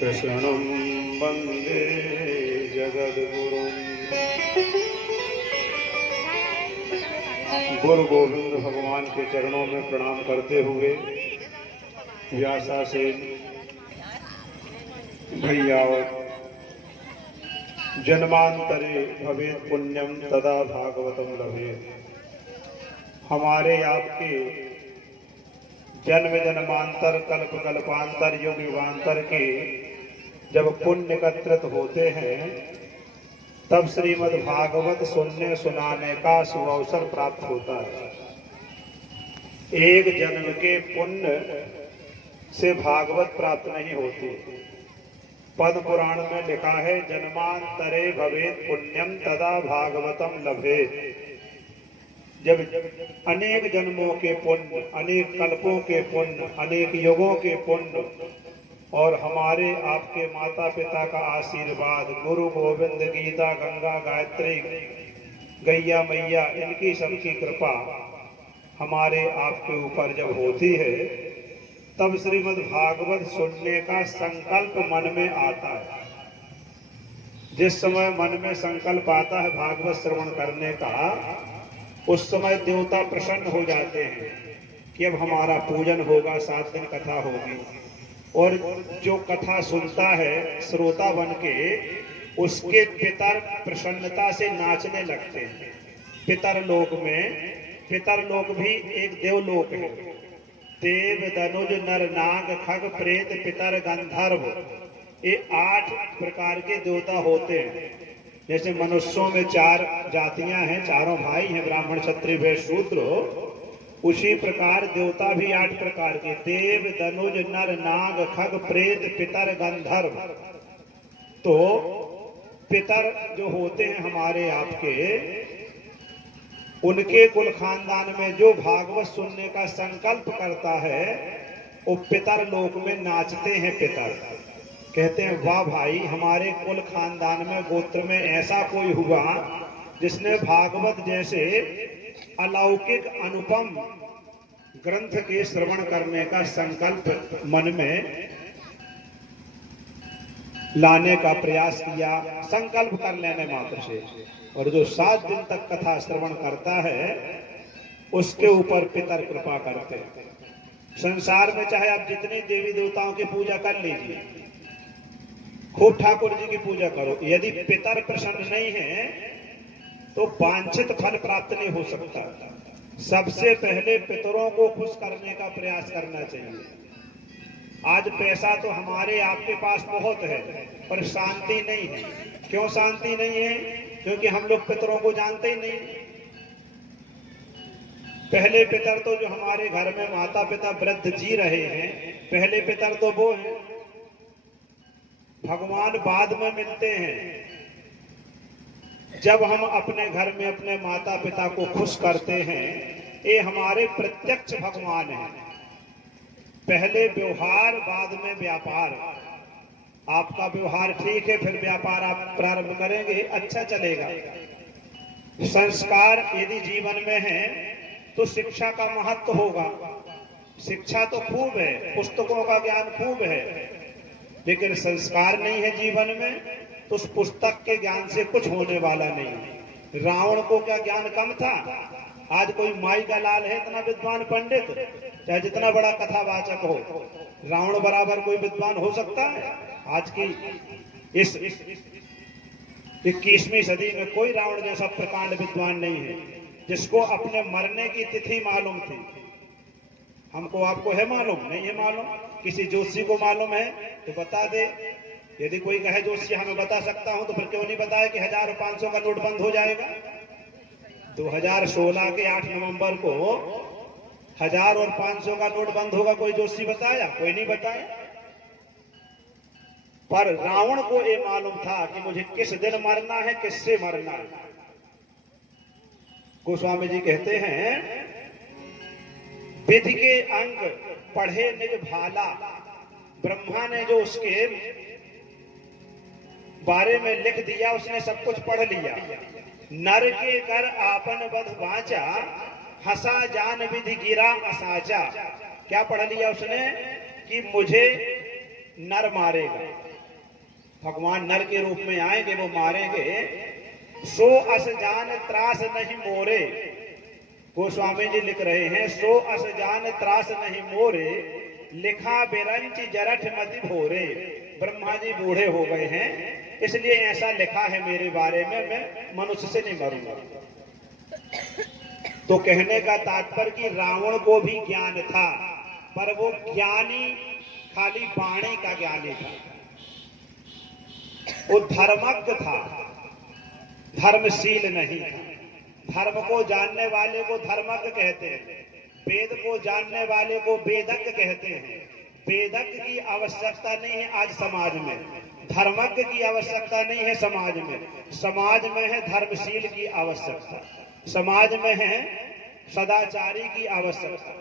कृष्णं वंदे जगद्गुरुं। गुरु गोविंद भगवान के चरणों में प्रणाम करते हुए व्यासासेन भैयावत जन्मांतरे भवेत् पुण्यम तदा भागवतम लभेत्। हमारे आपके जन्म जन्मांतर कल्प कल्पांतर युग युगांतर के जब पुण्य एकत्रित होते हैं तब श्रीमद् भागवत सुनने सुनाने का सुअवसर प्राप्त होता है। एक जन्म के पुण्य से भागवत प्राप्त नहीं होती। पद्म पुराण में लिखा है, जन्मांतरे भवेत् पुण्यम तदा भागवतम लभेत्। जब अनेक जन्मों के पुण्य, अनेक कल्पों के पुण्य, अनेक युगों के पुण्य और हमारे आपके माता पिता का आशीर्वाद, गुरु गोविंद, गीता, गंगा, गायत्री, गैया मैया, इनकी सबकी कृपा हमारे आपके ऊपर जब होती है तब श्रीमद् भागवत सुनने का संकल्प मन में आता है। जिस समय मन में संकल्प आता है भागवत श्रवण करने का, उस समय देवता प्रसन्न हो जाते हैं कि अब हमारा पूजन होगा, 7 दिन कथा होगी। और जो कथा सुनता है श्रोता बन के, उसके पितर प्रसन्नता से नाचने लगते हैं। पितर लोक भी एक देवलोक है। देव, दनुज, नर, नाग, खग, प्रेत, पितर, गंधर्व, ये 8 प्रकार के देवता होते हैं। जैसे मनुष्यों में 4 जातियां हैं, चारों भाई हैं, ब्राह्मण, क्षत्रिय, वैश्य, शूद्र, उसी प्रकार देवता भी 8 प्रकार के, देव, दनुज, नर, नाग, खग, प्रेत, पितर, गंधर्व। तो पितर जो होते हैं हमारे आपके, उनके कुल खानदान में जो भागवत सुनने का संकल्प करता है वो पितर लोक में नाचते हैं। पितर कहते हैं, वाह भाई, हमारे कुल खानदान में, गोत्र में ऐसा कोई हुआ जिसने भागवत जैसे अलौकिक अनुपम ग्रंथ के श्रवण करने का संकल्प मन में लाने का प्रयास किया। संकल्प कर लेने मात्र से। और जो 7 दिन तक कथा श्रवण करता है उसके ऊपर पितर कृपा करते हैं। संसार में चाहे आप जितनी देवी देवताओं की पूजा कर लीजिए, खूब ठाकुर जी की पूजा करो, यदि पितर प्रसन्न नहीं है तो वांछित फल प्राप्त नहीं हो सकता। सबसे पहले पितरों को खुश करने का प्रयास करना चाहिए। आज पैसा तो हमारे आपके पास बहुत है पर शांति नहीं है। क्यों शांति नहीं है? क्योंकि हम लोग पितरों को जानते ही नहीं। पहले पितर तो जो हमारे घर में माता पिता वृद्ध जी रहे हैं, पहले पितर तो वो हैं। भगवान बाद में मिलते हैं। जब हम अपने घर में अपने माता पिता को खुश करते हैं, ये हमारे प्रत्यक्ष भगवान हैं। पहले व्यवहार, बाद में व्यापार। आपका व्यवहार ठीक है, फिर व्यापार आप प्रारंभ करेंगे, अच्छा चलेगा। संस्कार यदि जीवन में है तो शिक्षा का महत्व होगा। शिक्षा तो खूब है, पुस्तकों का ज्ञान खूब है, लेकिन संस्कार नहीं है जीवन में तो उस पुस्तक के ज्ञान से कुछ होने वाला नहीं। रावण को क्या ज्ञान कम था? आज कोई माई का लाल है इतना विद्वान पंडित, चाहे जितना बड़ा कथावाचक हो, रावण बराबर कोई विद्वान हो सकता है? आज की इस 21वीं सदी में कोई रावण जैसा प्रकांड विद्वान नहीं है जिसको अपने मरने की तिथि मालूम थी। हमको आपको है मालूम? नहीं है मालूम। किसी ज्योतिषी को मालूम है तो बता दे। यदि कोई कहे ज्योतिषी हमें बता सकता हूं, तो फिर क्यों नहीं बताया कि 1000 और 500 का नोट बंद हो जाएगा? 2016 के 8 नवंबर को 1000 और 500 का नोट बंद होगा, कोई ज्योतिषी बताया? कोई नहीं बताया। पर रावण को ये मालूम था कि मुझे किस दिन मरना है, किससे मरना है। गोस्वामी जी कहते हैं, विधि के अंक पढ़े निज भाला। ब्रह्मा ने जो उसके बारे में लिख दिया, उसने सब कुछ पढ़ लिया। नर के कर आपन बध बाचा, हंसा जान विधि गिरा असाचा। क्या पढ़ लिया उसने? कि मुझे नर मारेगा, भगवान नर के रूप में आएंगे, वो मारेंगे। सो अस जान त्रास नहीं मोरे, गोस्वामी जी लिख रहे हैं, सो अस जान त्रास नहीं मोरे, लिखा बिरंच जरठ मति भोरे। ब्रह्मा जी बूढ़े हो गए हैं, इसलिए ऐसा लिखा है मेरे बारे में, मैं मनुष्य से नहीं मरूंगा। तो कहने का तात्पर्य कि रावण को भी ज्ञान था, पर वो ज्ञानी खाली वाणी का ज्ञानी था, वो धर्मज्ञ था, धर्मशील नहीं था। धर्म को जानने वाले को धर्मज्ञ कहते हैं, वेद को जानने वाले को वेदज्ञ कहते हैं। वेदज्ञ की आवश्यकता नहीं है आज समाज में, धर्मज्ञ की आवश्यकता नहीं है समाज में। समाज में है धर्मशील की आवश्यकता, समाज में है सदाचारी की आवश्यकता।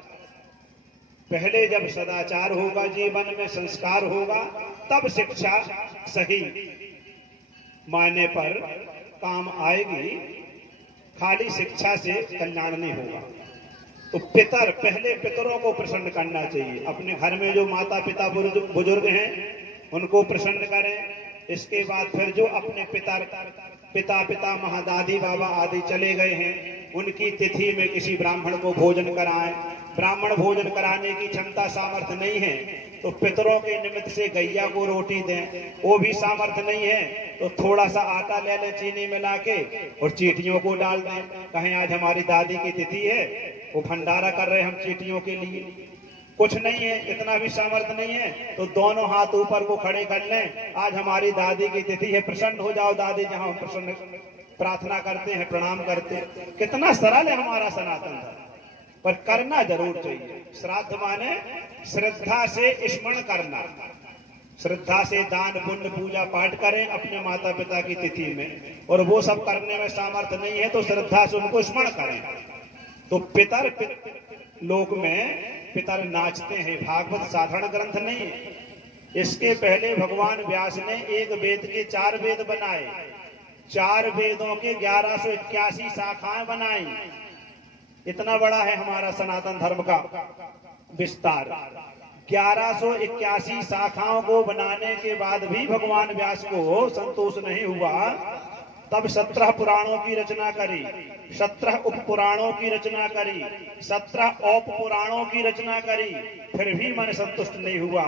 पहले जब सदाचार होगा, जीवन में संस्कार होगा, तब शिक्षा सही मायने पर काम आएगी। खाली शिक्षा से कल्याण नहीं होगा। तो पितर, पहले पितरों को प्रसन्न करना चाहिए। अपने घर में जो माता पिता बुजुर्ग हैं उनको प्रसन्न करें। इसके बाद फिर जो अपने पिता महादादी बाबा आदि चले गए हैं, उनकी तिथि में किसी ब्राह्मण को भोजन कराएं। ब्राह्मण भोजन कराने की क्षमता सामर्थ्य नहीं है तो पितरों के निमित्त से गैया को रोटी दें। वो भी सामर्थ्य नहीं है तो थोड़ा सा आटा ले लें चीनी मिला के और चींटियों को डाल दें। कहें आज हमारी दादी की तिथि है, वो भंडारा कर रहे हम चींटियों के लिए। कुछ नहीं है, इतना भी सामर्थ्य नहीं है तो दोनों हाथ ऊपर को खड़े कर लें, आज हमारी दादी की तिथि है, प्रसन्न हो जाओ दादी, जहां हम प्रसन्न प्रार्थना करते हैं, प्रणाम करते हैं। कितना सरल है हमारा सनातन धर्म, पर करना जरूर चाहिए। श्राद्ध माने श्रद्धा से स्मरण करना, श्रद्धा से दान पुण्य पूजा पाठ करें अपने माता पिता की तिथि में, और वो सब करने में सामर्थ्य नहीं है तो श्रद्धा से उनको स्मरण करें। तो पितर लोक में पितर नाचते हैं। भागवत साधारण ग्रंथ नहीं है। इसके पहले भगवान व्यास ने एक वेद के 4 वेद बनाए, 4 वेदों के 1181 शाखाएं बनाई। इतना बड़ा है हमारा सनातन धर्म का विस्तार। 1181 शाखाओं को बनाने के बाद भी भगवान व्यास को संतोष नहीं हुआ। तब 17 पुराणों की रचना करी, 17 उप पुराणों की रचना करी, 17 औप पुराणों की रचना करी, फिर भी मन संतुष्ट नहीं हुआ।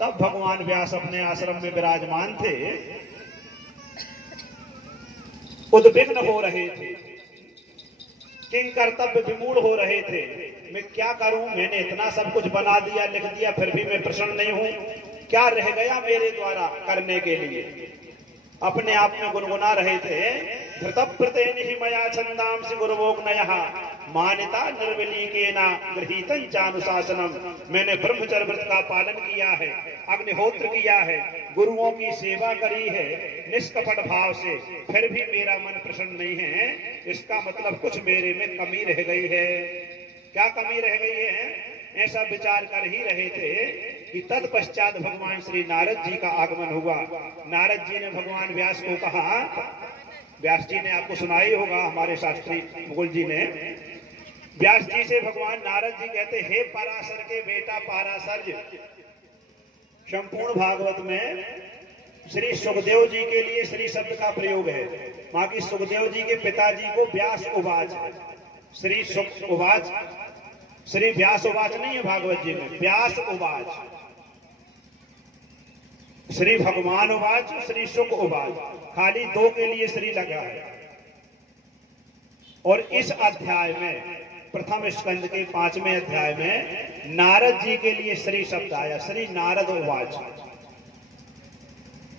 तब भगवान व्यास अपने आश्रम में विराजमान थे, उद्विग्न हो रहे थे, किंग कर्तव्य विमूढ़ हो रहे थे। मैं क्या करूं, मैंने इतना सब कुछ बना दिया, लिख दिया, फिर भी मैं प्रसन्न नहीं हूं। क्या रह गया मेरे द्वारा करने के लिए? अपने आप में गुनगुना रहे थे। धृतप्रतेन मया छंदांसि गुरुवोग्नयः मानिता निर्विलीकेना गृहीतं चानुशासनम। मैंने ब्रह्मचर्य व्रत का पालन किया है, अग्निहोत्र किया है, गुरुओं की सेवा करी है निष्कपट भाव से, फिर भी मेरा मन प्रसन्न नहीं है। इसका मतलब कुछ मेरे में कमी रह गई है। क्या कमी रह गई है? ऐसा विचार कर ही रहे थे कि तत्पश्चात भगवान श्री नारद जी का आगमन हुआ। नारद जी ने भगवान व्यास को कहा, व्यास जी ने आपको सुनाई होगा, हमारे शास्त्री मुकुल जी ने, व्यास जी से भगवान नारद जी कहते, हे पराशर के बेटा पाराशर्य। संपूर्ण भागवत में श्री सुखदेव जी के लिए श्री शब्द का प्रयोग है। बाकी सुखदेव जी के पिताजी को व्यास उवाच, श्री सुख उवाच, श्री व्यास उवाच नहीं है भागवत जी में, व्यास उवाच। श्री भगवान उवाच, श्री शुक उवाच, खाली 2 के लिए श्री लगा है। और इस अध्याय में, प्रथम स्कंद के 5वें अध्याय में नारद जी के लिए श्री शब्द आया, श्री नारद उवाच।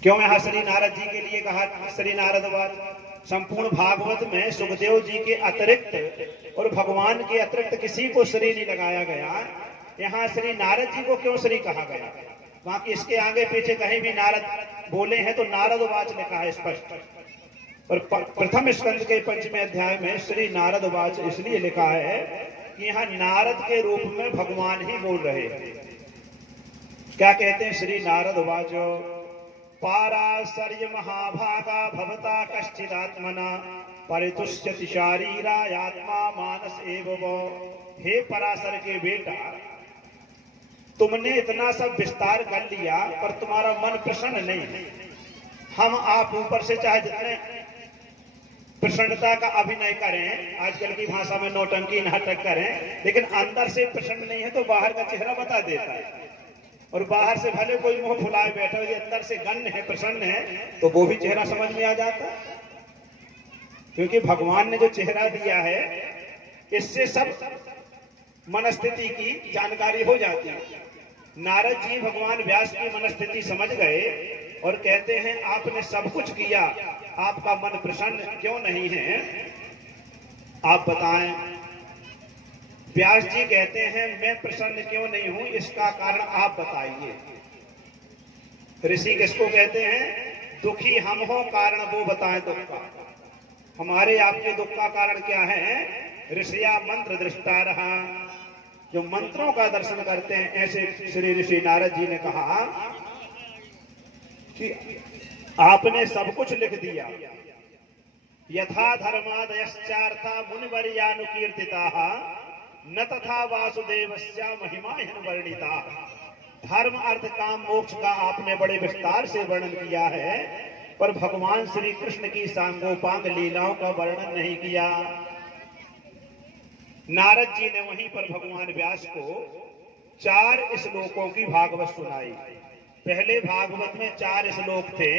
क्यों यहां श्री नारद जी के लिए कहा श्री नारद उवाच? संपूर्ण भागवत में सुखदेव जी के अतिरिक्त और भगवान के अतिरिक्त किसी को श्री नहीं लगाया गया। यहाँ श्री नारद जी को क्यों श्री कहा गया? बाकी इसके आगे पीछे कहीं भी नारद बोले हैं तो नारद वाच लिखा है स्पष्ट। और प्रथम स्कंद के 5वें अध्याय में श्री नारद वाच इसलिए लिखा है कि यहाँ नारद के रूप में भगवान ही बोल रहे हैं। क्या कहते हैं? श्री नारद वाच, पाराशर्य महाभागा भवता कश्चिदात्मना परितुष्यति शारीरायात्मा मानस एव वो। हे पराशर के बेटा, तुमने इतना सब विस्तार कर लिया पर तुम्हारा मन प्रसन्न नहीं है। हम आप ऊपर से चाहे जितने प्रसन्नता का अभिनय करें, आजकल की भाषा में नौटंकी नाटक करें, लेकिन अंदर से प्रसन्न नहीं है तो बाहर का चेहरा बता देता है। और बाहर से भले कोई मुंह फुलाए बैठा हो, अंदर से गण्य है, प्रसन्न है, तो वो भी चेहरा समझ में आ जाता है। क्योंकि भगवान ने जो चेहरा दिया है, इससे सब मनस्थिति की जानकारी हो जाती है। नारद जी भगवान व्यास की मनस्थिति समझ गए और कहते हैं, आपने सब कुछ किया, आपका मन प्रसन्न क्यों नहीं है, आप बताएं। व्यास जी कहते हैं, मैं प्रसन्न क्यों नहीं हूं, इसका कारण आप बताइए। ऋषि किसको कहते हैं? दुखी हम हो, कारण वो बताएं दुख का। हमारे आपके दुख का कारण क्या है? ऋषिया मंत्र दृष्टा रहा, जो मंत्रों का दर्शन करते हैं। ऐसे श्री ऋषि नारद जी ने कहा कि आपने सब कुछ लिख दिया। यथा धर्मादयश्चार्था मुनिवर्यानुकीर्तिता न तथा वासुदेवस्या महिमा वर्णिता। धर्म अर्थ काम मोक्ष का आपने बड़े विस्तार से वर्णन किया है, पर भगवान श्री कृष्ण की सांगोपांग लीलाओं का वर्णन नहीं किया। नारद जी ने वहीं पर भगवान व्यास को 4 श्लोकों की भागवत सुनाई। पहले भागवत में 4 श्लोक थे,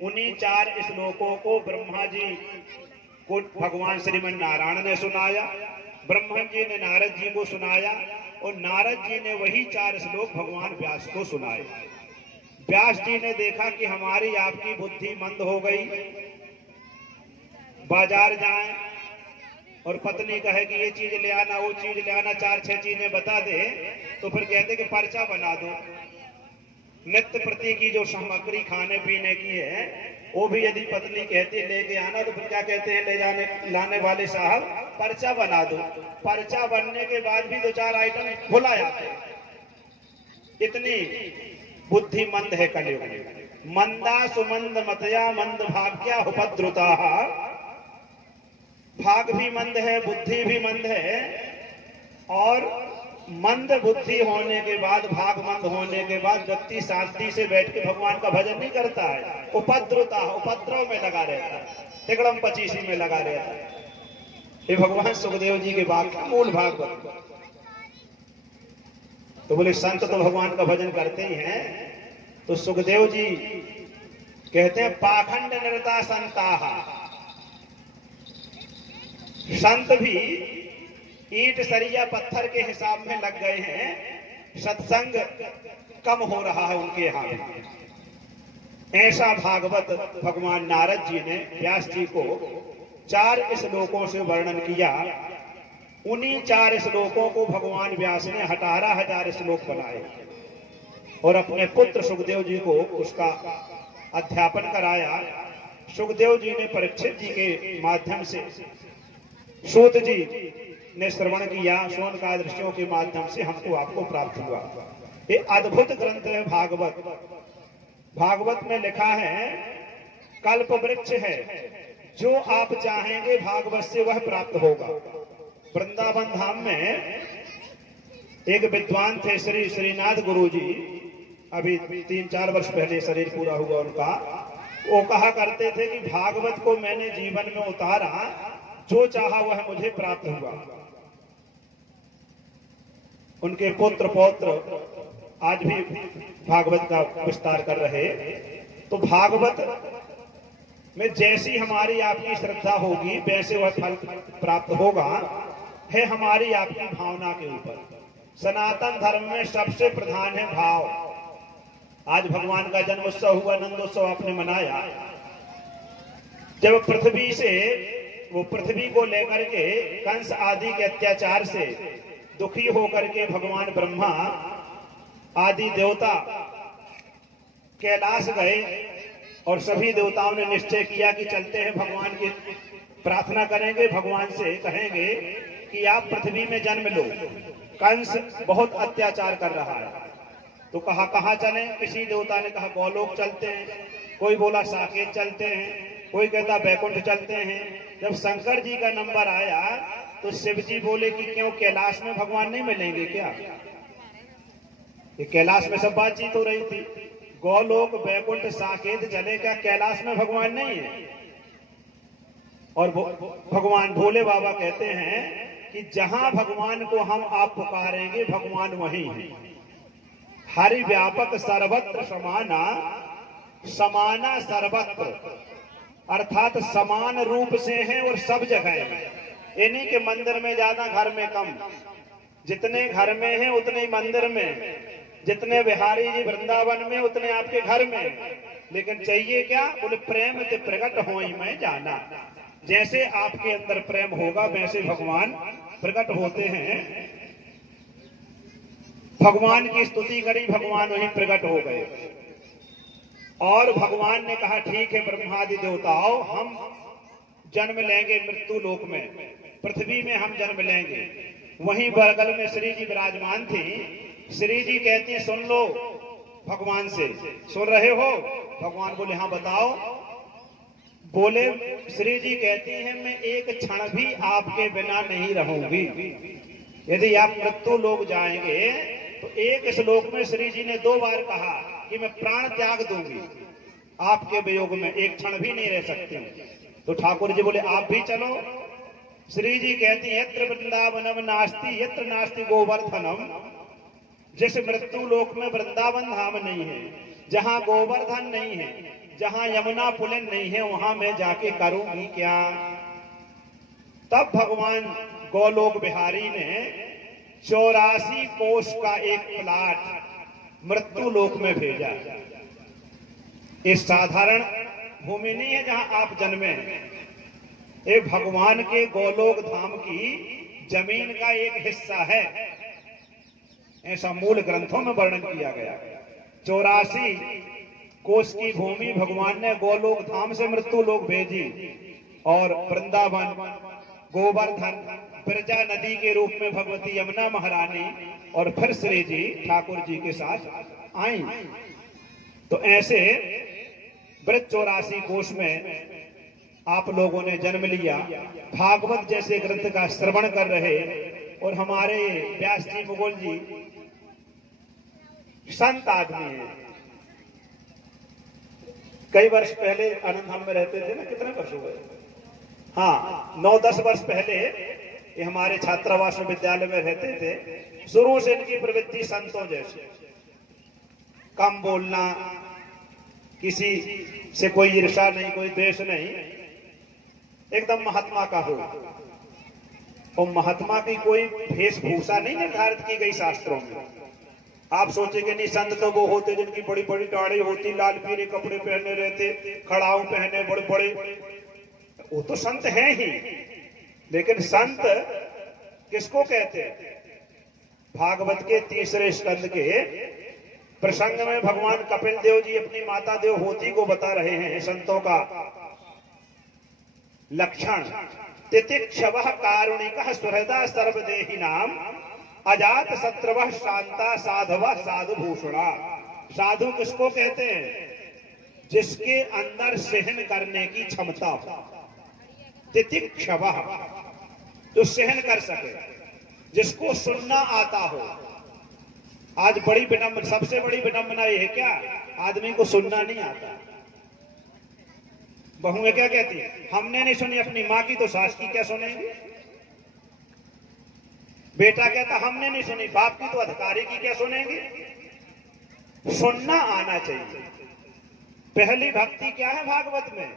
उन्हीं 4 श्लोकों को ब्रह्मा जी को भगवान श्रीमन नारायण ने सुनाया, ब्रह्मा जी ने नारद जी को सुनाया, और नारद जी ने वही 4 श्लोक भगवान व्यास को सुनाए। व्यास जी ने देखा कि हमारी आपकी बुद्धि मंद हो गई, बाजार जाएं और पत्नी कहे कि ये चीज ले आना, वो चीज ले आना, 4-6 चीजें बता दे, तो फिर कहते कि पर्चा बना दो। नित्य प्रति की जो सामग्री खाने पीने की है, वो भी यदि पत्नी कहती लेके आना, तो फिर क्या कहते हैं लाने वाले साहब, पर्चा बना दो। पर्चा बनने के बाद भी 2-4 आइटम भुला जाते हैं। इतनी बुद्धि मंद है कलयुग में। मंदा सुमंद मतया मंद भाग्या उपद्रुता। भाग भी मंद है, बुद्धि भी मंद है, और मंद बुद्धि होने के बाद, भाग मंद होने के बाद व्यक्ति शांति से बैठ के भगवान का भजन नहीं करता है। उपद्रुता, उपद्रव में लगा रहता है, तिगड़म पचीसी में लगा रहता है। ये भगवान सुखदेव जी के बात का मूल भागवत। तो बोले संत तो भगवान का भजन करते ही हैं, तो सुखदेव जी कहते हैं, पाखंड निरता संताहा। संत भी ईंट सरिया पत्थर के हिसाब में लग गए हैं, सत्संग कम हो रहा है उनके यहाँ में। ऐसा भागवत भगवान नारद जी ने व्यास जी को 4 श्लोकों से वर्णन किया। उन्हीं 4 श्लोकों को भगवान व्यास ने 18,000 श्लोक बनाए और अपने पुत्र सुखदेव जी को उसका अध्यापन कराया। सुखदेव जी ने परीक्षित जी के माध्यम से, सूत जी ने श्रवण किया, सोन का दृश्यों के माध्यम से हमको आपको प्राप्त हुआ। ये अद्भुत ग्रंथ है भागवत। भागवत में लिखा है, कल्प वृक्ष है, जो आप चाहेंगे भागवत से वह प्राप्त होगा। वृंदावन धाम में एक विद्वान थे श्री श्रीनाथ गुरु जी, अभी 3-4 वर्ष पहले शरीर पूरा हुआ उनका। वो कहा करते थे कि भागवत को मैंने जीवन में उतारा, जो चाहा वह मुझे प्राप्त हुआ। उनके पुत्र पौत्र आज भी भागवत का विस्तार कर रहे। तो भागवत में जैसी हमारी आपकी श्रद्धा होगी, वैसे वह फल प्राप्त होगा, है हमारी आपकी भावना के ऊपर। सनातन धर्म में सबसे प्रधान है भाव। आज भगवान का जन्म उत्सव हुआ, नंदोत्सव आपने मनाया। जब पृथ्वी से, वो पृथ्वी को लेकर के कंस आदि के अत्याचार से दुखी होकर के भगवान ब्रह्मा आदि देवता कैलाश गए और सभी देवताओं ने निश्चय किया कि चलते हैं भगवान की प्रार्थना करेंगे, भगवान से कहेंगे कि आप पृथ्वी में जन्म लो, कंस बहुत अत्याचार कर रहा है। तो कहा कहाँ चलें? किसी देवता ने कहा गोलोक चलते हैं, कोई बोला साकेत चलते हैं, कोई कहता बैकुंठ चलते हैं। जब शंकर जी का नंबर आया तो शिव जी बोले कि क्यों, कैलाश में भगवान नहीं मिलेंगे क्या? ये कैलाश में सब बातचीत हो रही थी। गोलोक वैकुंठ साकेत चले, क्या कैलाश में भगवान नहीं है? और भगवान भोले बाबा कहते हैं कि जहां भगवान को हम आप पुकारेंगे भगवान वहीं है। हरि व्यापक सर्वत्र समाना, समाना सर्वत्र, अर्थात समान रूप से है और सब जगह है। इन्हीं के मंदिर में ज्यादा, घर में कम। जितने घर में है उतने ही मंदिर में, जितने बिहारी जी वृंदावन में उतने आपके घर में। लेकिन चाहिए क्या? बोले प्रेम ते प्रकट होई मैं जाना। जैसे आपके अंदर प्रेम होगा वैसे भगवान प्रकट होते हैं। भगवान की स्तुति करी, भगवान वहीं प्रकट हो गए। और भगवान ने कहा ठीक है ब्रह्मादि देवताओं, हम जन्म लेंगे मृत्यु लोक में, पृथ्वी में हम जन्म लेंगे। वहीं बगल में श्री जी विराजमान थी। श्री जी कहती है सुन लो भगवान से, सुन रहे हो? भगवान बोले हाँ बताओ। बोले श्री जी कहती हैं मैं एक क्षण भी आपके बिना नहीं रहूंगी। यदि आप मृत्यु लोक जाएंगे तो एक श्लोक में श्री जी ने 2 बार कहा कि मैं प्राण त्याग दूंगी, आपके वियोग में एक क्षण भी नहीं रह सकती। तो ठाकुर जी बोले आप भी चलो। श्री जी कहती है यत्र वृंदावनम नास्ति यत्र नास्ति गोवर्धनम। जैसे मृत्यु लोक में वृंदावन धाम नहीं है, जहां गोवर्धन नहीं है, जहां यमुना पुलिन नहीं है, वहां मैं जाके करूंगी क्या? तब भगवान गोलोक बिहारी ने 84 कोष का एक प्लाट मृत्यु लोक में भेजा। ये साधारण भूमि नहीं है जहां आप जन्मे। ये भगवान के गोलोक धाम की जमीन का एक हिस्सा है, ऐसा मूल ग्रंथों में वर्णन किया गया। 84 कोष की भूमि भगवान ने गोलोक धाम से मृत्यु लोक भेजी। और वृंदावन, गोवर्धन, ब्रजा नदी के रूप में भगवती यमुना महारानी और फिर श्री जी ठाकुर जी के साथ आई। तो ऐसे ब्रज 84 कोष में आप लोगों ने जन्म लिया। भागवत जैसे ग्रंथ का श्रवण कर रहे। और हमारे व्यास जी मुगल जी संत आदमी है। कई वर्ष पहले आनंद धाम में रहते थे ना, कितने वर्ष हुए? हाँ 9-10 वर्ष पहले ये हमारे छात्रावास विद्यालय में रहते थे। शुरू से इनकी प्रवृत्ति संतों जैसे, कम बोलना, किसी से कोई ईर्ष्या नहीं, कोई द्वेष नहीं, एकदम महात्मा का हो। और महात्मा की कोई वेशभूषा नहीं निर्धारित की गई शास्त्रों में। आप सोचेंगे नहीं संत तो वो होते जिनकी बड़ी बड़ी दाढ़ी होती, लाल पीले कपड़े पहने रहते, खड़ाऊ पहने बड़े बड़े, वो तो संत हैं ही। लेकिन संत किसको कहते हैं? भागवत के 3रे स्कंद के प्रसंग में भगवान कपिल देव जी अपनी माता देवहूति को बता रहे हैं संतों का लक्षण। तितिक्षवः कारुणिकः सुहृदा सर्वदेहिनाम अजात शत्रवः शांता साधवः साधुभूषणा। साधु किसको कहते हैं? जिसके अंदर सहन करने की क्षमता हो। तितिक्षवः, जो सहन कर सके, जिसको सुनना आता हो। आज बड़ी विडंबना, सबसे बड़ी विडंबना यह है क्या? आदमी को सुनना नहीं आता। बहुएं क्या कहती है? हमने नहीं सुनी अपनी माँ की तो सास की क्या सुनेंगे। बेटा कहता हमने नहीं सुनी, बाप की तो अधिकारी की क्या सुनेंगे। सुनना आना चाहिए। पहली भक्ति क्या है भागवत में?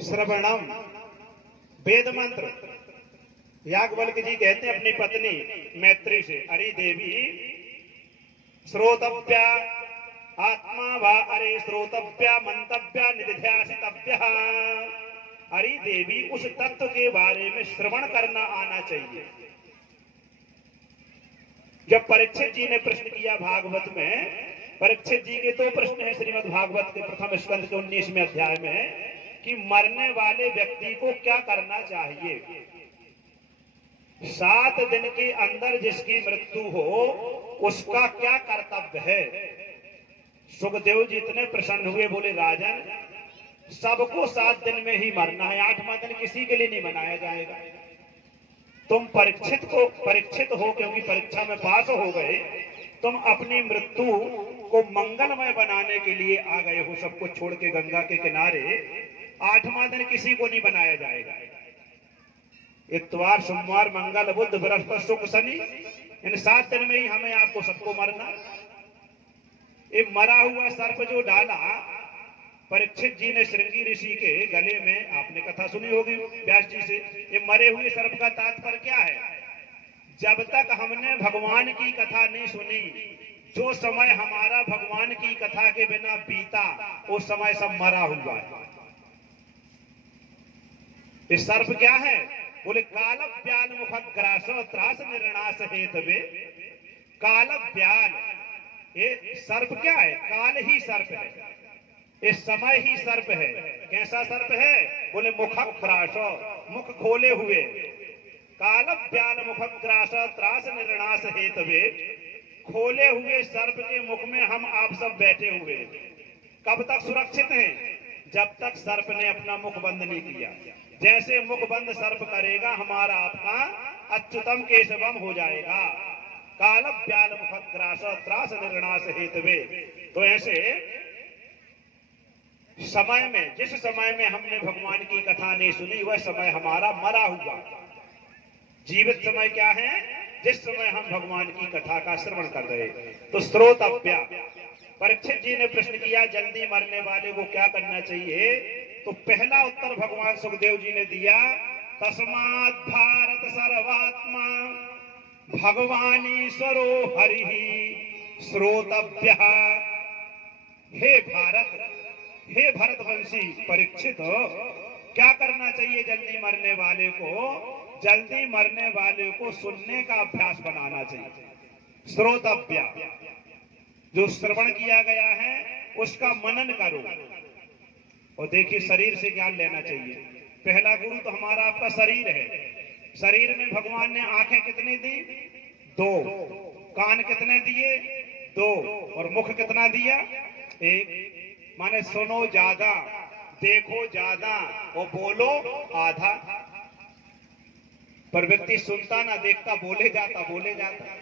श्रवणम, वेद मंत्र। याज्ञवल्क्य जी कहते हैं अपनी पत्नी मैत्री से, अरे देवी श्रोतव्या आत्मा वा अरे श्रोतव्या मंतव्या निधिध्यासितव्या। अरे देवी उस तत्व के बारे में श्रवण करना आना चाहिए। जब परीक्षित जी ने प्रश्न किया भागवत में, परीक्षित जी के 2 प्रश्न हैं श्रीमद् भागवत के प्रथम स्कंद के 19वें अध्याय में, कि मरने वाले व्यक्ति को क्या करना चाहिए। 7 दिन के अंदर जिसकी मृत्यु हो उसका क्या कर्तव्य है। सुखदेव जी इतने प्रसन्न हुए, बोले राजन सबको 7 दिन में ही मरना है, 8वां दिन किसी के लिए नहीं मनाया जाएगा। तुम परीक्षित हो क्योंकि परीक्षा में पास हो गए, तुम अपनी मृत्यु को मंगलमय बनाने के लिए आ गए हो, सब कुछ छोड़ के गंगा के किनारे। 8वां दिन किसी को नहीं बनाया जाएगा। इतवार, सोमवार, मंगल, बुध, बृहस्पति, शुक्र, शनि, इन 7 दिन में ही हमें आपको सबको मरना। ये मरा हुआ सर्प जो डाला परीक्षित जी ने श्रृंगी ऋषि के गले में, आपने कथा सुनी होगी व्यास जी से। ये मरे हुए सर्प का तात्पर्य क्या है? जब तक हमने भगवान की कथा नहीं सुनी, जो समय हमारा भगवान की कथा के बिना बीता, उस समय सब मरा हुआ है। ये सर्प क्या है? बोले काल व्याल मुख ग्रास त्रास निर्णास हेतवे। काल व्याल, ये सर्प क्या है? काल ही सर्प है, ये समय ही सर्प है। कैसा सर्प है? बोले मुख ग्रास, मुख खोले हुए। काल व्याल मुख ग्रास त्रास निर्णास हेतवे। खोले हुए सर्प के मुख में हम आप सब बैठे हुए। कब तक सुरक्षित हैं? जब तक सर्प ने अपना मुख बंद नहीं किया। जैसे मुख बंद सर्प करेगा, हमारा आपका अच्युतम केशवम हो जाएगा। काल व्याल मुख ग्रास त्रास निर्णास हेतवे। तो ऐसे समय में, जिस समय में हमने भगवान की कथा नहीं सुनी, वह समय हमारा मरा हुआ। जीवित समय क्या है? जिस समय हम भगवान की कथा का श्रवण कर रहे। तो श्रोतव्या। परीक्षित जी ने प्रश्न किया, जल्दी मरने वाले को क्या करना चाहिए? तो पहला उत्तर भगवान सुखदेव जी ने दिया, तस्मात् भारत सर्वात्मा भगवान ईश्वरो हरि श्रोतव्य। हे भारत, हे भरतवंशी परीक्षित, क्या करना चाहिए जल्दी मरने वाले को? जल्दी मरने वाले को सुनने का अभ्यास बनाना चाहिए। श्रोतव्य, जो श्रवण किया गया है उसका मनन करो। और देखिए, शरीर से ज्ञान लेना चाहिए। पहला गुरु तो हमारा आपका शरीर है। शरीर में भगवान ने आंखें कितनी दी? 2। कान कितने दिए? 2। और मुख कितना दिया? 1। माने सुनो ज्यादा, देखो ज्यादा और बोलो आधा। पर व्यक्ति सुनता ना देखता, बोले जाता।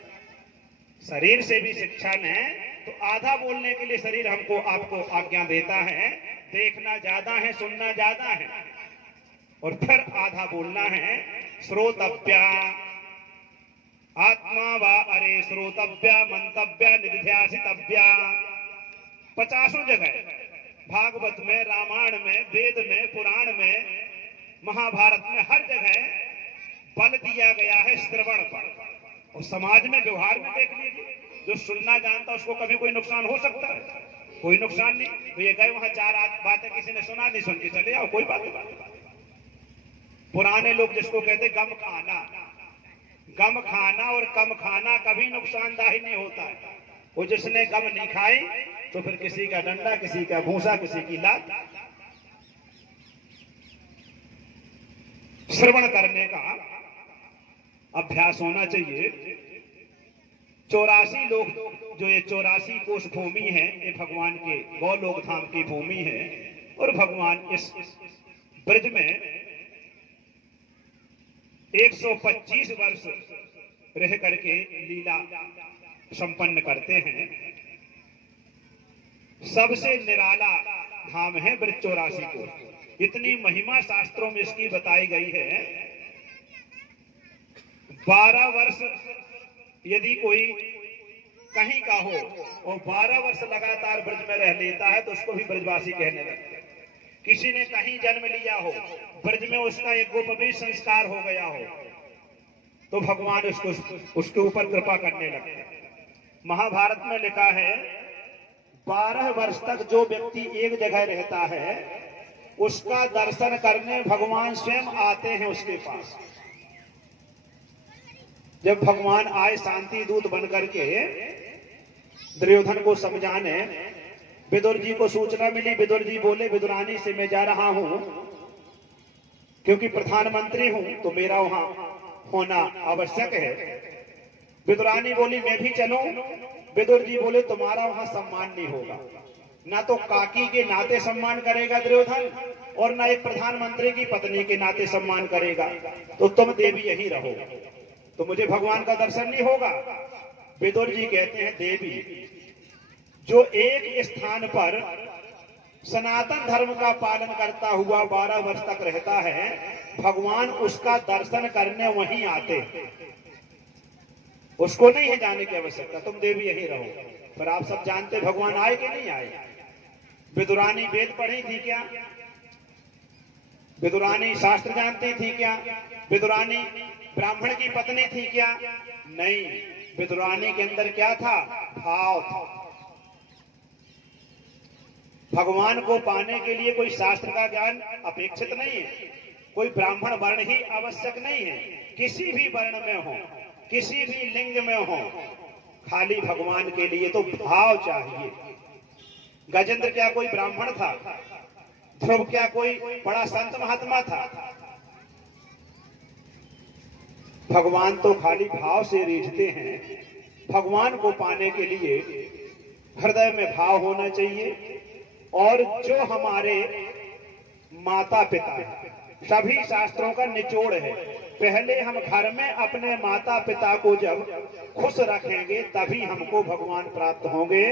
शरीर से भी शिक्षा है तो आधा बोलने के लिए शरीर हमको आपको आज्ञा देता है। देखना ज्यादा है, सुनना ज्यादा है, और फिर आधा बोलना है। श्रोतव्या आत्मा वा अरे श्रोतव्या मंतव्या निध्यासितव्या। 50 जगह भागवत में, रामायण में, वेद में, पुराण में, महाभारत में, हर जगह बल दिया गया है श्रवण पर। और समाज में, व्यवहार में देख लीजिए, जो सुनना जानता उसको कभी कोई नुकसान हो सकता है? कोई नुकसान नहीं। तो ये गए वहां 4 बातें किसी ने सुना दी, सुन के चले जाओ, कोई बात नहीं। पुराने लोग जिसको कहते गम खाना, गम खाना और कम खाना कभी नुकसानदायी नहीं होता है। वो जिसने गम नहीं खाई तो फिर किसी का डंडा, किसी का भूसा, किसी की लात। श्रवण करने का अभ्यास होना चाहिए। 84 लोग, जो ये 84 कोष भूमि है, ये भगवान के गौलोक धाम की भूमि है। और भगवान इस ब्रज में 125 वर्ष रह करके लीला संपन्न करते हैं। सबसे निराला धाम है ब्रज 84 कोष। इतनी महिमा शास्त्रों में इसकी बताई गई है। 12 वर्ष यदि कोई कहीं का हो और 12 वर्ष लगातार ब्रज में रह लेता है तो उसको भी ब्रजवासी कहने लगते हैं। किसी ने कहीं जन्म लिया हो, ब्रज में उसका एक गोपवीय संस्कार हो गया हो, तो भगवान उसके ऊपर कृपा करने लगते हैं। महाभारत में लिखा है 12 वर्ष तक जो व्यक्ति एक जगह रहता है उसका दर्शन करने भगवान स्वयं आते हैं उसके पास। जब भगवान आए शांति दूत बनकर के दुर्योधन को समझाने, विदुर जी को सूचना मिली। विदुर जी बोले, विदुरानी से मैं जा रहा हूं क्योंकि प्रधानमंत्री हूं तो मेरा वहां होना आवश्यक है। विदुरानी बोली, मैं भी चलूं? विदुर जी बोले, तुम्हारा वहां सम्मान नहीं होगा। ना तो काकी के नाते सम्मान करेगा दुर्योधन और ना एक प्रधानमंत्री की पत्नी के नाते सम्मान करेगा, तो तुम देवी यही रहो, तो मुझे भगवान का दर्शन नहीं होगा। विदुर जी कहते हैं, देवी जो एक स्थान पर सनातन धर्म का पालन करता हुआ 12 वर्ष तक रहता है, भगवान उसका दर्शन करने वहीं आते, उसको नहीं है जाने की आवश्यकता, तुम देवी यहीं रहो। पर आप सब जानते भगवान आए कि नहीं आए? विदुरानी वेद पढ़ी थी क्या? विदुरानी शास्त्र जानती थी क्या? विदुरानी ब्राह्मण की पत्नी थी क्या? नहीं, विदुरानी के अंदर क्या था? भाव था। भगवान को पाने के लिए कोई शास्त्र का ज्ञान अपेक्षित नहीं है, कोई ब्राह्मण वर्ण ही आवश्यक नहीं है, किसी भी वर्ण में हो, किसी भी लिंग में हो, खाली भगवान के लिए तो भाव चाहिए। गजेंद्र क्या कोई ब्राह्मण था? ध्रुव क्या कोई बड़ा संत महात्मा था? भगवान तो खाली भाव से रीझते हैं। भगवान को पाने के लिए हृदय में भाव होना चाहिए। और जो हमारे माता पिता है, सभी शास्त्रों का निचोड़ है, पहले हम घर में अपने माता पिता को जब खुश रखेंगे तभी हमको भगवान प्राप्त होंगे।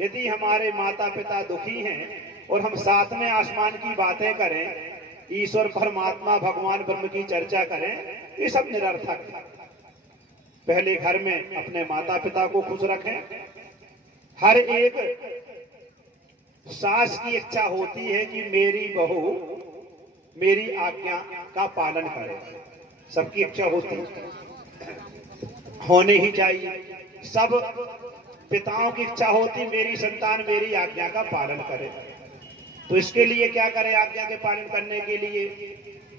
यदि हमारे माता पिता दुखी हैं और हम साथ में आसमान की बातें करें, ईश्वर परमात्मा भगवान ब्रह्म की चर्चा करें, ये सब निरर्थक है। पहले घर में अपने माता पिता को खुश रखें। हर एक सास की इच्छा होती है कि मेरी बहू मेरी आज्ञा का पालन करे, सबकी इच्छा होती है, होनी ही चाहिए। सब पिताओं की इच्छा होती मेरी संतान मेरी आज्ञा का पालन करे। तो इसके लिए क्या करे? आज्ञा के पालन करने के लिए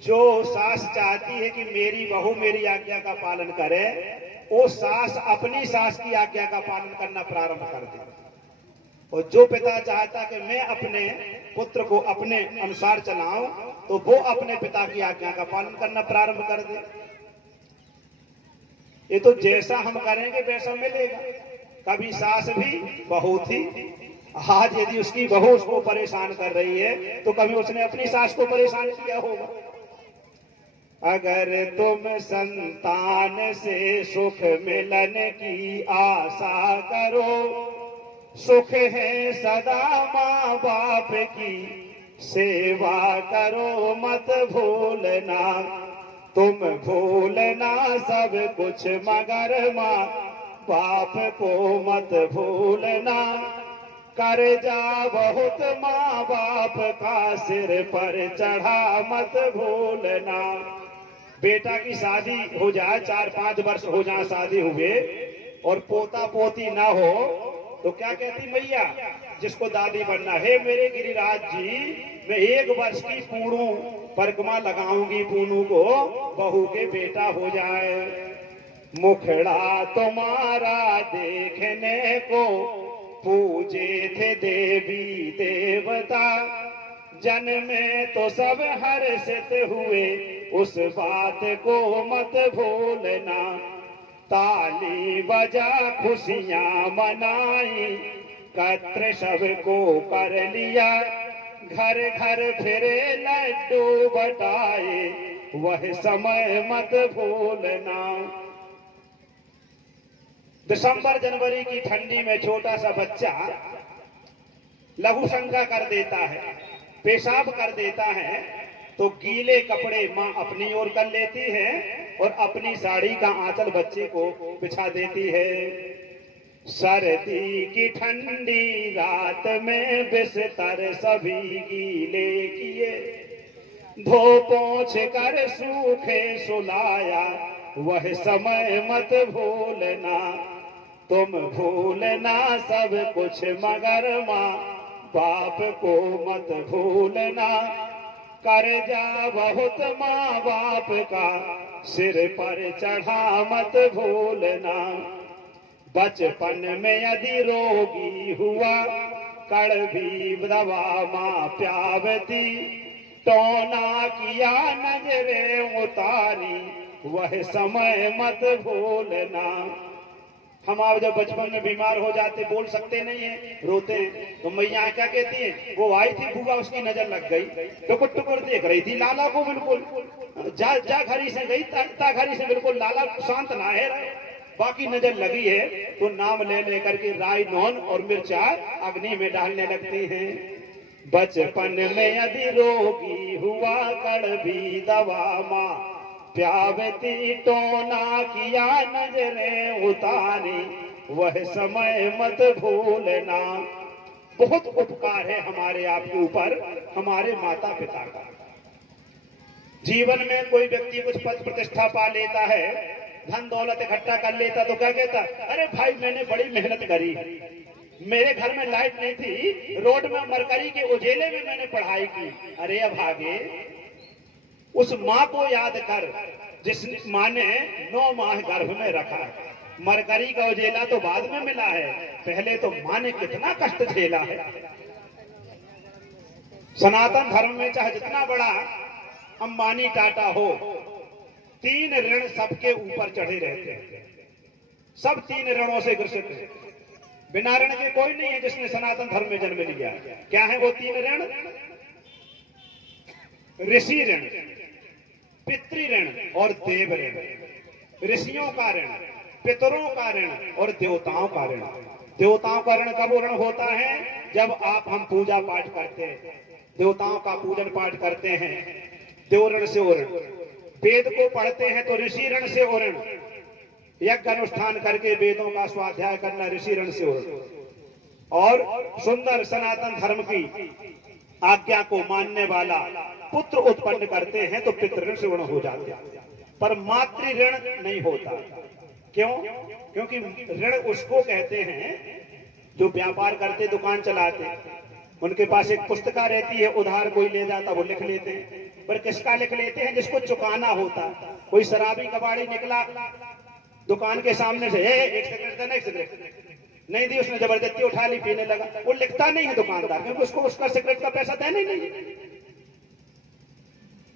जो सास चाहती है कि मेरी बहू मेरी आज्ञा का पालन करे, वो सास अपनी सास की आज्ञा का पालन करना प्रारंभ कर दे। और जो पिता चाहता कि मैं अपने पुत्र को अपने अनुसार चलाऊं, तो वो अपने पिता की आज्ञा का पालन करना प्रारंभ कर दे। ये तो जैसा हम करेंगे वैसा मिलेगा। कभी सास भी बहू थी, आज यदि उसकी बहू उसको परेशान कर रही है तो कभी उसने अपनी सास को परेशान किया होगा। अगर तुम संतान से सुख मिलन की आशा करो, सुख है सदा माँ बाप की सेवा करो मत भूलना। तुम भूलना सब कुछ मगर माँ बाप को मत भूलना। कर्जा बहुत माँ बाप का सिर पर चढ़ा मत भूलना। बेटा की शादी हो जाए, 4-5 वर्ष हो जाए शादी हुए, और पोता पोती ना हो तो क्या कहती मैया जिसको दादी बनना है, मेरे गिरिराज जी मैं 1 वर्ष की पूनू परिक्रमा लगाऊंगी, पूनू को बहू के बेटा हो जाए। मुखड़ा तुम्हारा देखने को पूजे थे देवी देवता, जन्मे तो सब हर्षित हुए उस बात को मत भूलना। ताली बजा खुशियां मनाई, कत्र सबको कर लिया, घर घर फिरे लड्डू बटाए, वह समय मत भूलना। दिसंबर जनवरी की ठंडी में छोटा सा बच्चा लघु शंका कर देता है, पेशाब कर देता है, तो गीले कपड़े माँ अपनी ओर कर लेती है और अपनी साड़ी का आंचल बच्चे को बिछा देती है। सर्दी की ठंडी रात में बिस्तर सभी गीले किए, धो पोंछ कर सूखे सुलाया, वह समय मत भूलना। तुम भूलना सब कुछ मगर माँ बाप को मत भूलना। कर्जा बहुत माँ बाप का सिर पर चढ़ा मत भूलना। बचपन में यदि रोगी हुआ, कड़वी दवा माँ प्यावती, टोना किया नजरें उतारी, वह समय मत भूलना। हम आप जब बचपन में बीमार हो जाते, बोल सकते नहीं है, रोते हैं, तो मैया क्या कहती है? वो आई थी बुआ, उसकी नजर लग गई, टुकुर टुकुर देख रही थी लाला को, बिल्कुल जा घड़ी से गई ता घड़ी से बिल्कुल लाला शांत ना है, बाकी नजर लगी है तो नाम ले लेकर के राई नौन और मिर्चा अग्नि में डालने लगती हैं। बचपन में यदि रोगी हुआ कड़वी दवा माँ प्यावती टोना किया नजरें उतारी वह समय मत भूलना। बहुत उपकार है हमारे आपके ऊपर, हमारे माता पिता का। जीवन में कोई व्यक्ति कुछ पद प्रतिष्ठा पा लेता है, धन दौलत इकट्ठा कर लेता तो क्या कहता, अरे भाई मैंने बड़ी मेहनत करी, मेरे घर में लाइट नहीं थी, रोड में मरकरी के उजेले में मैंने पढ़ाई की। अरे अभागे, उस माँ को याद कर जिस माँ ने 9 माह गर्भ में रखा। मरकरी का उजेला तो बाद में मिला है, पहले तो माँ ने कितना कष्ट झेला है। सनातन धर्म में चाहे जितना बड़ा अंबानी टाटा हो, 3 ऋण सबके ऊपर चढ़े रहते हैं, सब 3 ऋणों से ग्रसित है। बिना ऋण के कोई नहीं है जिसने सनातन धर्म में जन्म लिया। क्या है वो 3 ऋण? ऋषि ऋण, पितृ ऋण और देव ऋण। ऋषियों का ऋण, पितरों का ऋण और देवताओं का ऋण। देवताओं का ऋण कब ऋण होता है? जब हम पूजा पाठ करते हैं, देवताओं का पूजन पाठ करते हैं, देव ऋण से ऋण। वेद को पढ़ते हैं तो ऋषि ऋण से ऋण। यज्ञ अनुष्ठान करके वेदों का स्वाध्याय करना ऋषि ऋण से ऋण। और सुंदर सनातन धर्म की आज्ञा को मानने वाला पुत्र उत्पन्न करते हैं तो पितृ ऋण से ऋण हो जाते हैं, पर मातृ ऋण नहीं होता। क्यों? क्योंकि ऋण उसको कहते हैं जो व्यापार करते, दुकान चलाते, उनके पास एक पुस्तिका रहती है, उधार कोई ले जाता वो लिख लेते हैं। पर किसका लिख लेते हैं? जिसको चुकाना होता। कोई शराबी कबाड़ी निकला दुकान के सामने से, एक सिगरेट देना, एक सिगरेट नहीं दी, उसने जबरदस्ती उठा ली, पीने लगा, वो लिखता नहीं है दुकानदार, क्योंकि उसको उसका सिगरेट का पैसा देना ही नहीं,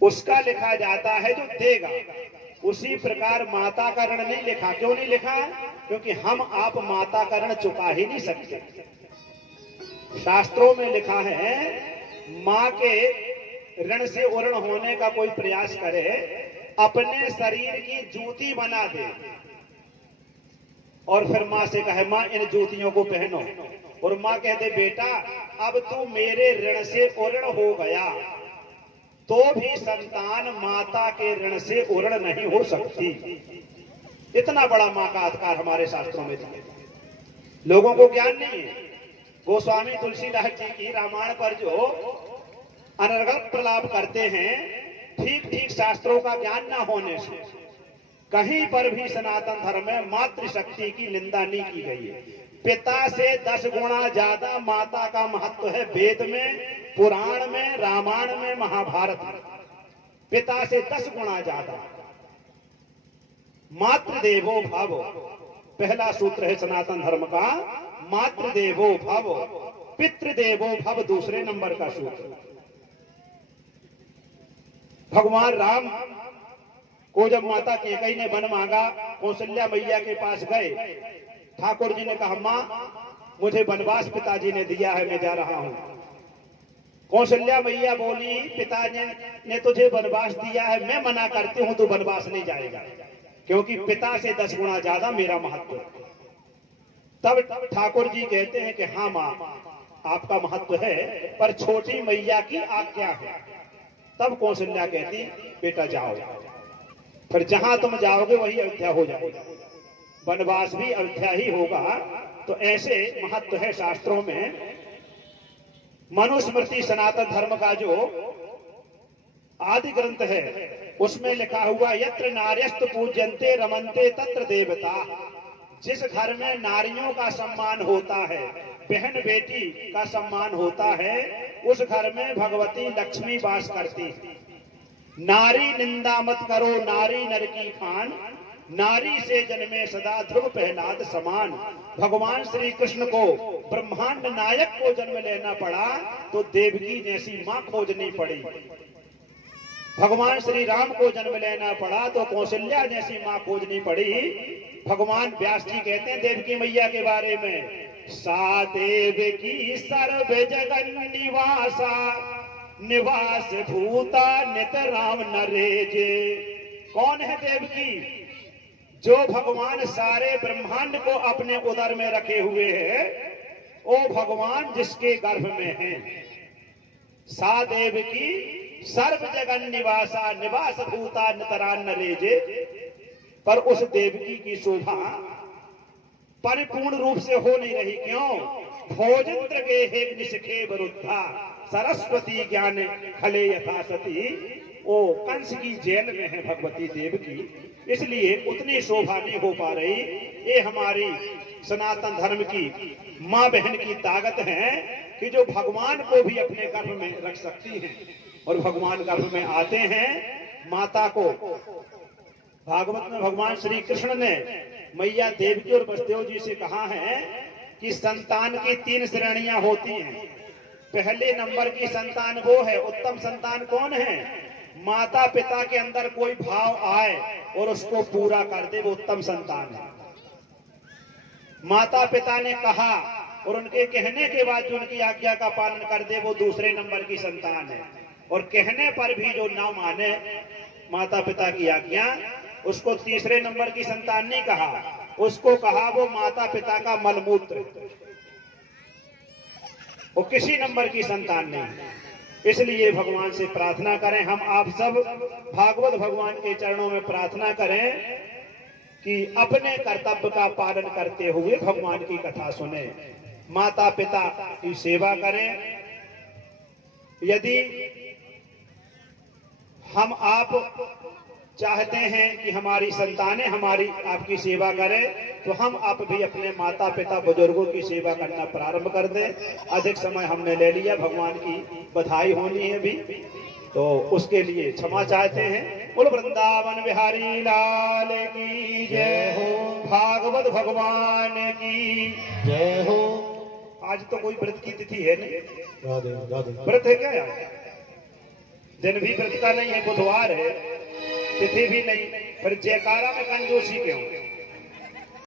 उसका लिखा जाता है जो देगा। उसी प्रकार माता का ऋण नहीं लिखा। क्यों नहीं लिखा? क्योंकि हम आप माता का ऋण चुका ही नहीं सकते। शास्त्रों में लिखा है माँ के ऋण से ऋण होने का कोई प्रयास करे, अपने शरीर की जूती बना दे और फिर माँ से कहे माँ इन जूतियों को पहनो, और माँ कहते बेटा अब तू मेरे ऋण से ऋण हो गया, तो भी संतान माता के ऋण से ऋण नहीं हो सकती। इतना बड़ा माँ का अधिकार हमारे शास्त्रों में दिया। लोगों को ज्ञान नहीं है। गोस्वामी तुलसीदास जी की रामायण पर जो अनर्गल प्रलाप करते हैं, ठीक ठीक शास्त्रों का ज्ञान न होने से कहीं पर भी सनातन धर्म में मातृशक्ति की निंदा नहीं की गई है। पिता से 10 गुना ज्यादा माता का महत्व है वेद में, पुराण में, रामायण में, महाभारत में। पिता से 10 गुना ज्यादा। मातृदेवो भव पहला सूत्र है सनातन धर्म का, मातृदेवो भव, पितृदेवो भव दूसरे नंबर का सूत्र। भगवान राम को जब माता कैकेयी ने वन मांगा, कौशल्या मैया के पास गए, ठाकुर जी ने कहा माँ मुझे वनवास पिताजी ने दिया है, मैं जा रहा हूं। कौशल्या मैया बोली पिताजी ने तुझे वनवास दिया है, मैं मना करती हूं, तू वनवास नहीं जाएगा, क्योंकि पिता से 10 गुना ज्यादा मेरा महत्व है। तब ठाकुर जी कहते हैं कि हाँ माँ आपका महत्व है, पर छोटी मैया की आज्ञा है। तब कौशल्या कहती बेटा जाओ, फिर जहां तुम जाओगे वही अयोध्या हो जाएगा, वनवास भी अयोध्या ही होगा। तो ऐसे महत्व है शास्त्रों में। मनुस्मृति सनातन धर्म का जो आदि ग्रंथ है उसमें लिखा हुआ यत्र नार्यस्तु पूज्यन्ते रमन्ते तत्र देवता। जिस घर में नारियों का सम्मान होता है, बहन बेटी का सम्मान होता है, उस घर में भगवती लक्ष्मी वास करती है। नारी निंदा मत करो, नारी नर की खान, नारी से जन्मे सदा ध्रुव प्रहलाद समान। भगवान श्री कृष्ण को ब्रह्मांड नायक को जन्म लेना पड़ा तो देवकी जैसी मां खोजनी पड़ी। भगवान श्री राम को जन्म लेना पड़ा तो कौशल्या जैसी मां खोजनी पड़ी। भगवान व्यास जी कहते हैं देवकी मैया के बारे में, सा देवकी सर्व जगन निवासा, निवास भूता नित राम नरेजे। कौन है देवकी? जो भगवान सारे ब्रह्मांड को अपने उदर में रखे हुए हैं, वो भगवान जिसके गर्भ में है, सा देव की सर्व जगन निवासा निवास भूता नितरान रेजे। पर उस देवकी की शोभा परिपूर्ण रूप से हो नहीं रही। क्यों? भोजंत्र के हे निष्खे वरुद्धा सरस्वती ज्ञान खले यथा सती। वो कंस की जेल में है भगवती देव की, इसलिए उतनी शोभा नहीं हो पा रही। ये हमारी सनातन धर्म की माँ बहन की ताकत है कि जो भगवान को भी अपने गर्भ में रख सकती हैं और भगवान गर्भ में आते हैं। माता को भागवत में भगवान श्री कृष्ण ने मैया देवकी और वसुदेव जी से कहा है कि संतान की 3 श्रेणियां होती हैं। पहले नंबर की संतान वो है, उत्तम संतान कौन है? माता पिता के अंदर कोई भाव आए और उसको पूरा कर दे, वो उत्तम संतान है। माता पिता ने कहा और उनके कहने के बाद जो उनकी आज्ञा का पालन कर दे, वो दूसरे नंबर की संतान है। और कहने पर भी जो ना माने माता पिता की आज्ञा, उसको तीसरे नंबर की संतान नहीं कहा, उसको कहा वो माता पिता का मलमूत्र, वो किसी नंबर की संतान नहीं। इसलिए भगवान से प्रार्थना करें, हम आप सब भागवत भगवान के चरणों में प्रार्थना करें कि अपने कर्तव्य का पालन करते हुए भगवान की कथा सुने, माता पिता की सेवा करें। यदि हम आप चाहते हैं कि हमारी संतानें हमारी आपकी सेवा करें, तो हम आप भी अपने माता पिता बुजुर्गों की सेवा करना प्रारंभ कर दें। अधिक समय हमने ले लिया, भगवान की बधाई होनी है भी, तो उसके लिए क्षमा चाहते हैं। बोल वृंदावन बिहारी लाल की जय हो, भागवत भगवान की जय हो। आज तो कोई व्रत की तिथि है नहीं, व्रत है क्या यार? दिन भी व्रत का नहीं है, बुधवार है, तिथि भी नहीं, फिर जयकारा में कंजूसी क्यों?